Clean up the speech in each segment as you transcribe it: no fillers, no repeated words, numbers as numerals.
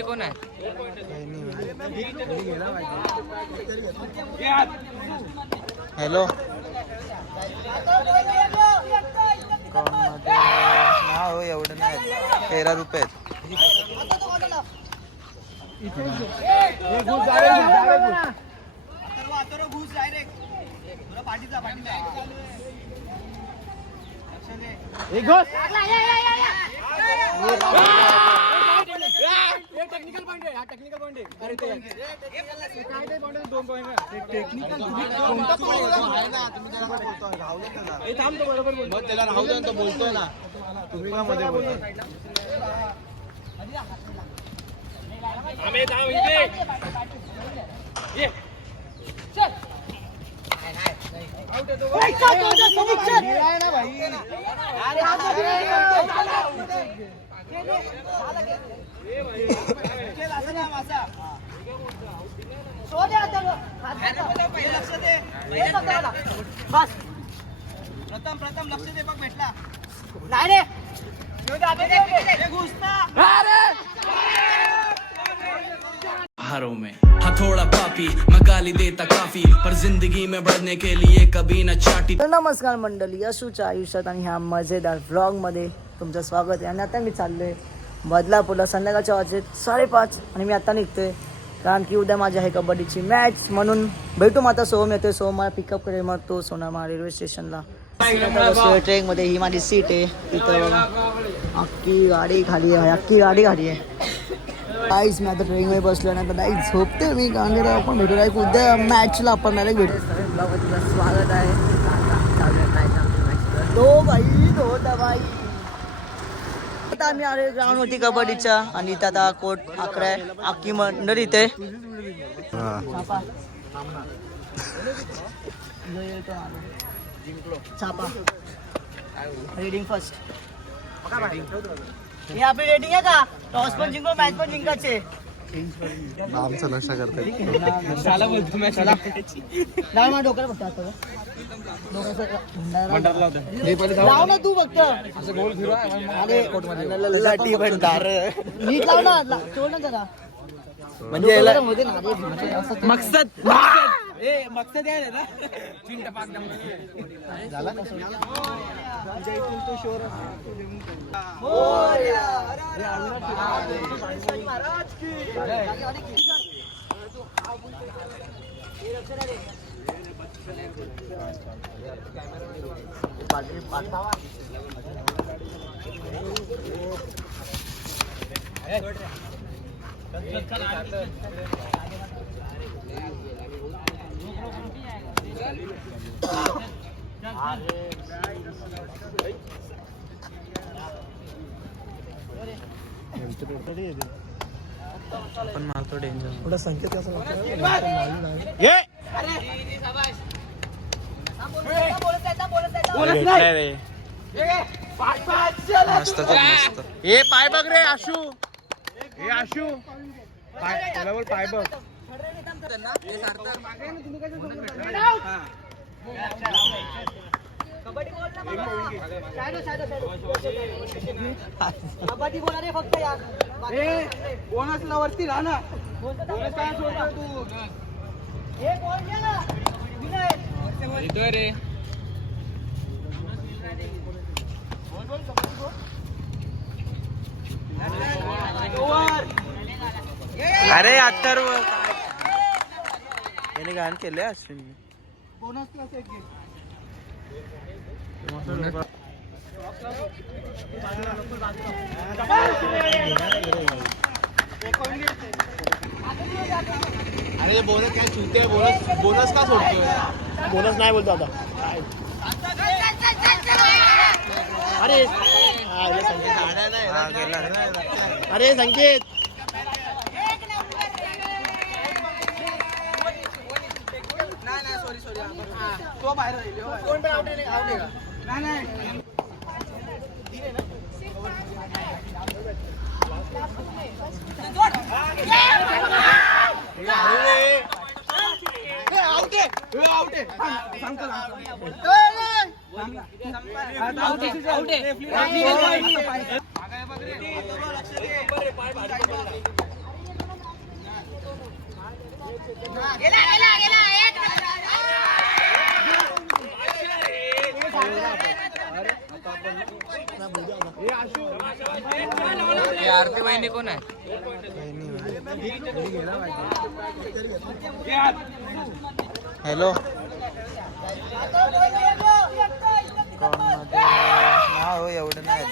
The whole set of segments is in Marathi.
पहिले कोण आहे? हॅलो नाव एवढं नाही 13 रुपये टेक्निकल पॉइंट आहे. हा टेक्निकल पॉइंट आहे. अरे ते काय ते पॉइंट 2 पॉइंट टेक्निकल कोणता पॉइंट आहे ना तुम्ही त्याला बोलतोय राहुल ना ए थांब तो बरोबर बोल मग त्याला राहुल तो बोलतोय ना तुम्ही का मध्ये बोलताय आम्ही जाऊ इथे ये चल आउट आहे तो समीक्षण आहे ना भाई अरे हात प्रथम लक्ष दे बघ भेटला नाही रे हारों में हथौड़ा पापी मैं गाली देता काफी पर जिंदगी में बढ़ने के लिए कभी न चाटी. तर नमस्कार मंडळी, यशूच्या आयुष्यात आणि ह्या मजेदार व्लॉगमध्ये तुमचं स्वागत आहे. आणि आता मी चाललोय बदलापूरला. संध्याकाळच्या वाजले 5:30 आणि मी आता निघतोय कारण की उद्या माझी आहे कबड्डीची मॅच. म्हणून भेटू आता सोहम येतोय. सोहम मला पिकअप करेल मग तो सोनामा रेल्वे स्टेशनला. ट्रेनमध्ये ही माझी सीट आहे. तिथं अख्खी गाडी खाली आहे. काहीच मी आता ट्रेनमध्ये बसलो नाही तर नाही झोपते मी. कारण आपण भेटू डायरेक्ट उद्या मॅचला आपण डायरेक्ट भेटू. स्वागत आहे. दो दवाई. आता आम्ही आले ग्राउंडवरती कबड्डीच्या आणि इथं आता कोर्ट 11 आहे. अख्खी मंडळी इथे छापा रीडिंग फर्स्ट. हे आपली रेटिंग आहे का? टॉस पण जिंको मॅच पण जिंकायचे. आमचं नशा करतात डोक्याला फक्त लाव ना तू फक्त नीट लाव ना. सोड ना जरा म्हणजे मकसद मकसद आहे ना चिंटा पाक झाला पण मारतो डेंजर. थोडा संकेत कसं मस्त मस्त. हे पाय बघ रे आशू. हे आशू पाय त्याला बोल पाय बघ. कबड्डी बोला रे फक्त यार. बोनसला वरती राहा ना. बोनस काय सोडतोय तू? हे बॉल घे ना. येतोय रे. अरे आता याने गाण केलंय अश्विनी. बोनस क्लास एक घे. अरे बोनस काय चुते. बोनस का सोडतोय? बोनस नाही बोलतो आता. अरे अरे संकेत तो बाहेर कोण पण आउट आहे का? नाही हॅलो हा हो एवढं नाही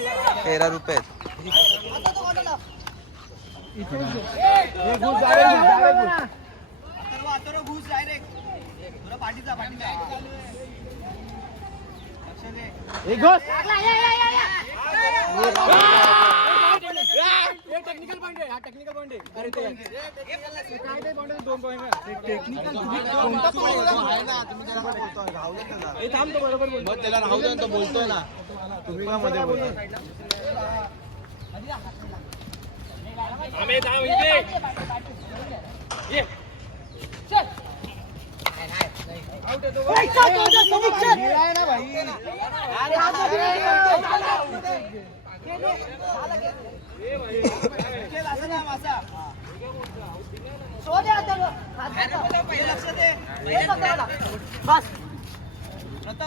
13 रुपये आहेत. टेक्निकल पॉइंट आहे हा टेक्निकल पॉइंट आहे. अरे ते काय ते पॉइंट 2 पॉइंट टेक्निकल कोणता पॉइंट आहे ना तुम्ही त्याला बोलतोय राहुल त्याला हे थांब तो बरोबर बोल मग त्याला राहुल तो बोलतोय ना तुम्ही का मध्ये बोलताय आम्ही थांब इथे ये चल आउट आहे तो आहे ना भाई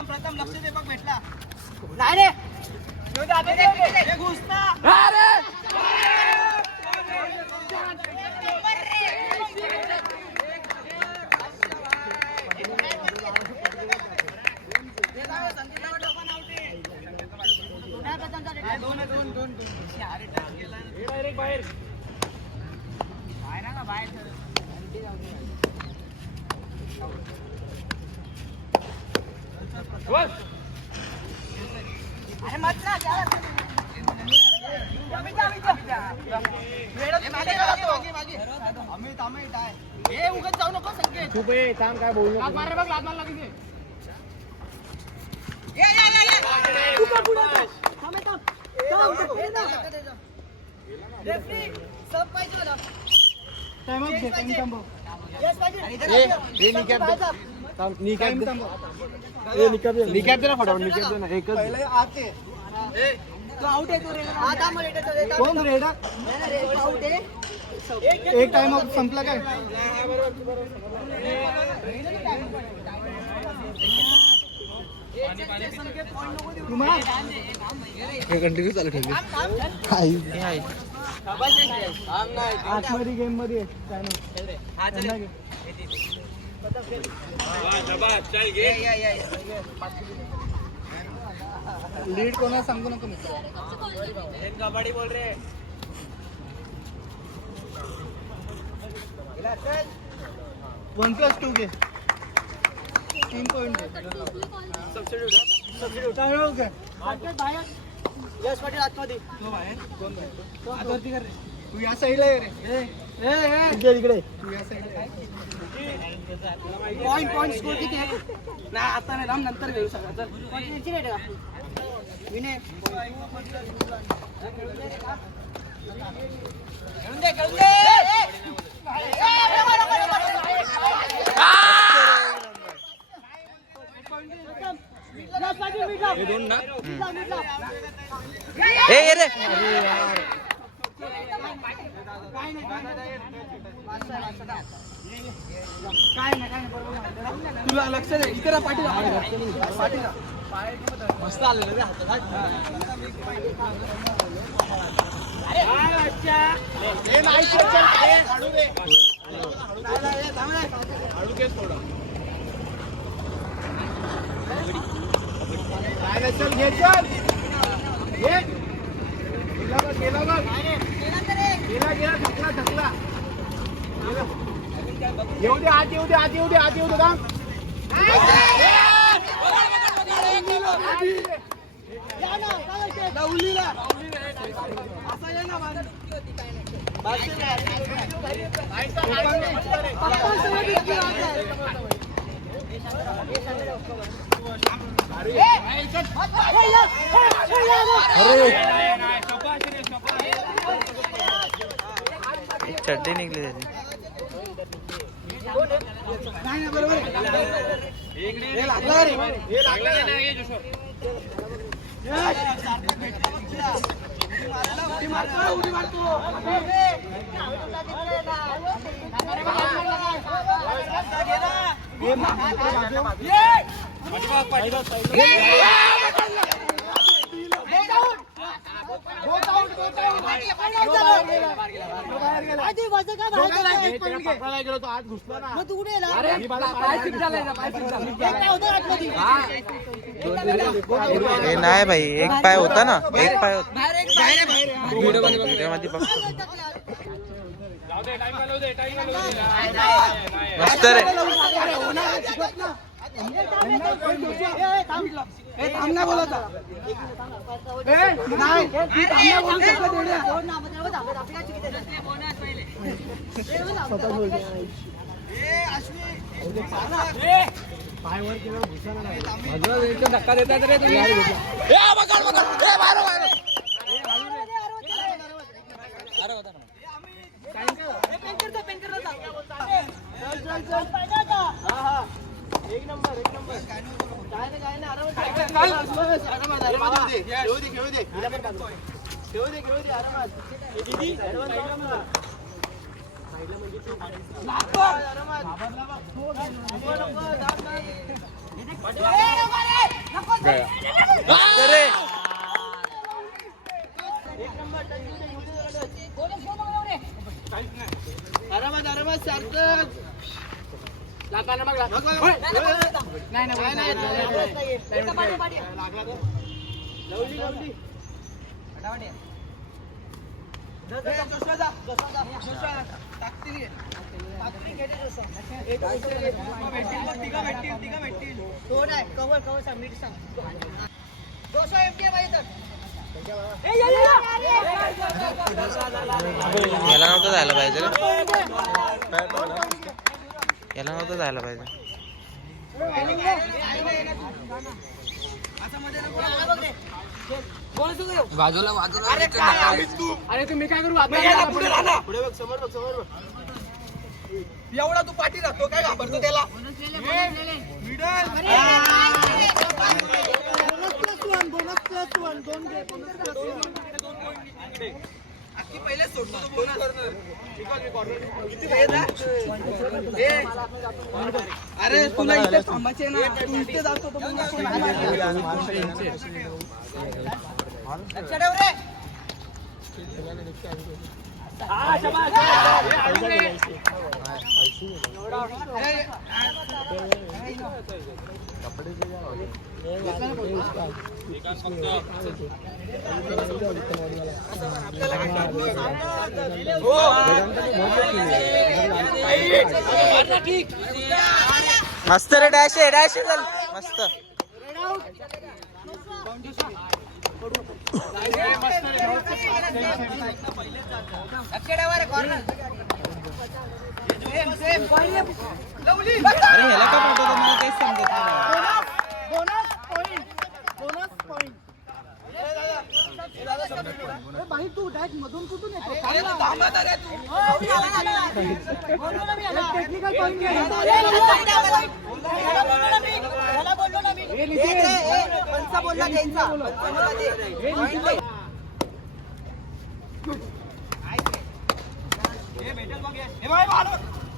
प्रथम लक्ष दे बघ भेटला नाही रे बाहेर अरे मत ना उगत जाऊ नको संकेत खूप थांब काय बोलू नको मारे बघ लाद मारला किती रेफरी सब पाहिजे मला टाइम अप दे टाइम थांबव यस पाहिजे ए निकॅप थांब निकॅप ए निकॅप दे ना फटाफट निकॅप दे ना एकच पहिले आते ए तो आउट आहे तो रे आता मला रेडा देता कोण रेडा नाही आउट आहे एक टाइम अप संपला काय कंटिन्यू चालू ठेवली आतमध्ये गेम मध्ये लीड कोणाला सांगू नको मी कबड्डी बोल रे 1+2 घे 3 पॉइंट सबस्टिट्यूट काय बाहेर यस पाटील आतमध्ये तो बाहेर कोण बाहेर आतवरती कर रे तू या साईडला ये रे इकडे तू या साईडला पॉइंट स्कोर किती आहे ना आता नाही राम नंतर घेऊ सगळं चल पॉइंट रेट का विनय खेळून दे हे दोन ना ए रे काय नाही तुला लक्ष दे इकडे पाठी मस्त आलेलं रे हातात अरे नाही चल हळू दे हळू केस थोडं चल घे चल गेला थकला येऊ दे आत येऊ दे काम चड्डी निघली त्याची गेलो तो आज घुसला ना. मग तू कुठे गेला? हे नाही भाई, एक पाय होता ना, एक पाय होता. व्हिडिओ मध्ये बघ. मस्त रे. धक्का देतात रे तुम्ही. एक नंबर काय ना आरामात घेऊ दे आरामात. आरामात सारखं. याला नव्हतं जायला पाहिजे रे. याला नव्हतं जायला पाहिजे. बाजूला अरे तुम्ही काय करू पुढे बघ, समोर बघ. एवढा तू पाठी राहतो काय घाबरतो त्याला. पहिले सोडतो अरे तुला इथे थांबायचे ना, तू इथे जातो मस्त रे. डॅश चल मस्त. अरे ह्याला का पाठवतो, मला तेच समजत नाही. बाई तू डायरेक्ट मधून कुठून येतो? टेक्निकल पॉईंट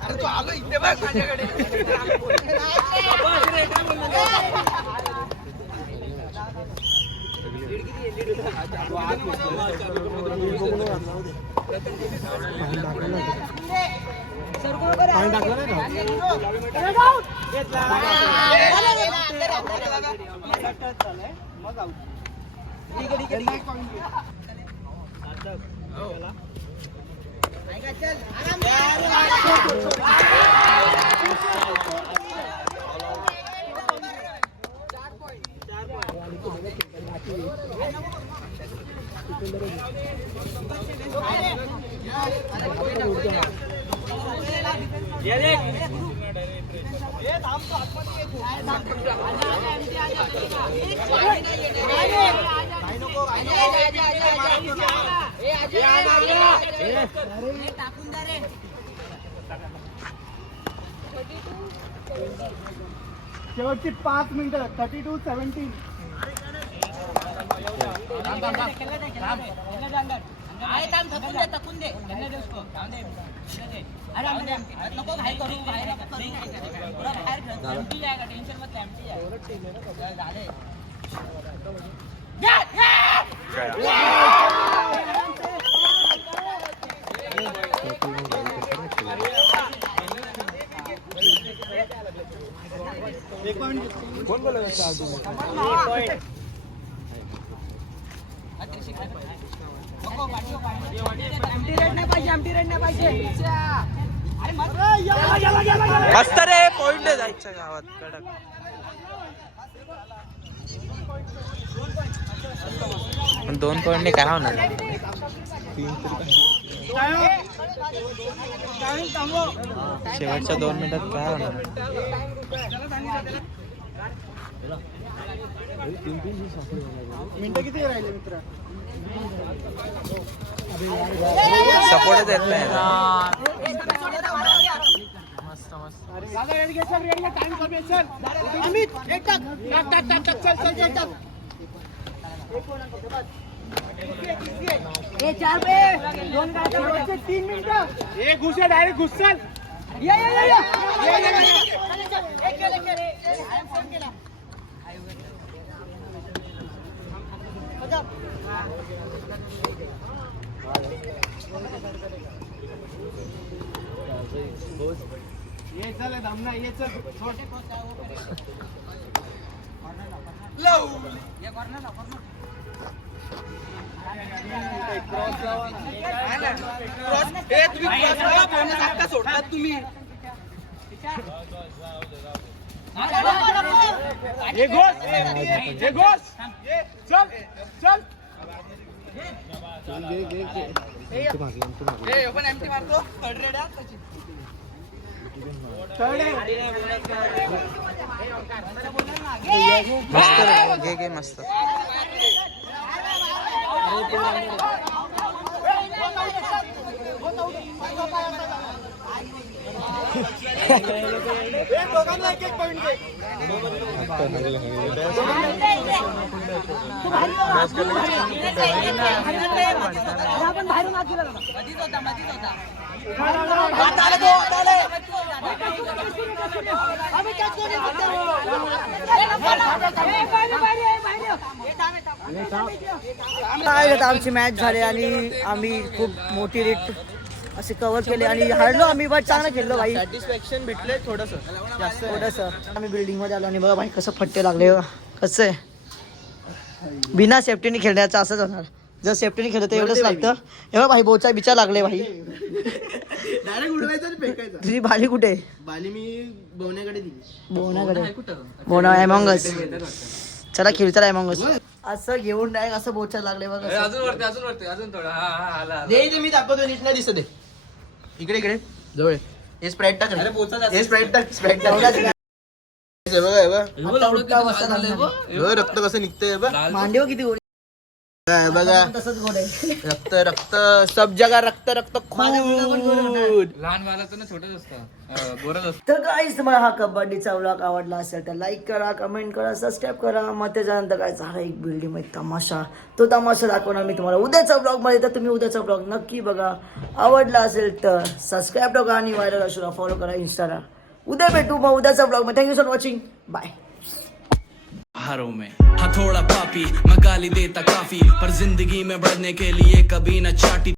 अरे तू आलो इथे बघ माझ्याकडे. शेवटची 5 मिनिटं 32-17. टेन्शन मस्त रे पॉइंट जायचं गावात कडक. पण 2 पॉइंटने काय होणार? शेवटच्या 2 मिनिटात काय होणार? मिनिटं किती राहिले मित्र? सपोर्टच येत नाही. मस्त मस्त. एक घुसे डायरेक्ट घुसल. ये चल धामना ये चल. सोडतात तुम्ही. ये घोष चल चल. मस्त रे, घे मस्त. दोघांना एक एक पॉइंट दे. आमची मॅच झाली आणि आम्ही खूप मोठी रेट असे कव्हर केले आणि हारलो आम्ही, बट चांगलं खेळलो भाई. सॅटिस्फॅक्शन भेटले थोडंसं जास्त. आम्ही बिल्डिंग मध्ये आलो आणि बघा भाई कसं फट्टे लागले बघा. कसं आहे बिना सेफ्टीने खेळण्याचं असंच होणार. जर सेफ्टीने खेळलं तर एवढंच लागतं. हे बघा भाई बोचा बिचा लागले भाई. डायरेक्ट उडवायचं आणि फेकायचं. तुझी बाली कुठे आहे? बाली मी बोवण्याकडे दिली. बोना एमॉंगस. चला खेळ चला एमॉंगस. असं घेऊन डायरेक्ट असं बोचा लागले बघा. अजून थोडं. हा आला. दे मी दाखवतो. नीट नाही दिसत दे. इकडे जवळ हे स्प्राईट टाक. हे स्प्राईट टाक. स्प्राईट टाक. रक्त कसं निघतंय मांडीव किती गोडी बघा. तसंच गोड आहे. रक्त रक्त सब जगा रक्त रक्त खून. लहान बालाचं ना छोटच असतं, गोरच असतं. तर गाईस तुम्हाला हा कबड्डीचा व्लॉग आवडला असेल तर लाईक करा, कमेंट करा, सबस्क्राईब करा. मग त्याच्यानंतर काय झालं एक बिल्डिंग मध्ये तमाशा. तो तमाशा दाखवणार मी तुम्हाला उद्याचा ब्लॉग मध्ये. तर तुम्ही उद्याचा ब्लॉग नक्की बघा. आवडला असेल तर सबस्क्राईब करा आणि व्हायरल अशोला फॉलो करा इंस्टाला. उद्या भेटू मग उद्याचा ब्लॉग मध्ये. Thank you for watching. बाय. हारों में हथौड़ा पापी मैं गाली देता काफी, पर जिंदगी में बढ़ने के लिए कभी न चाटी.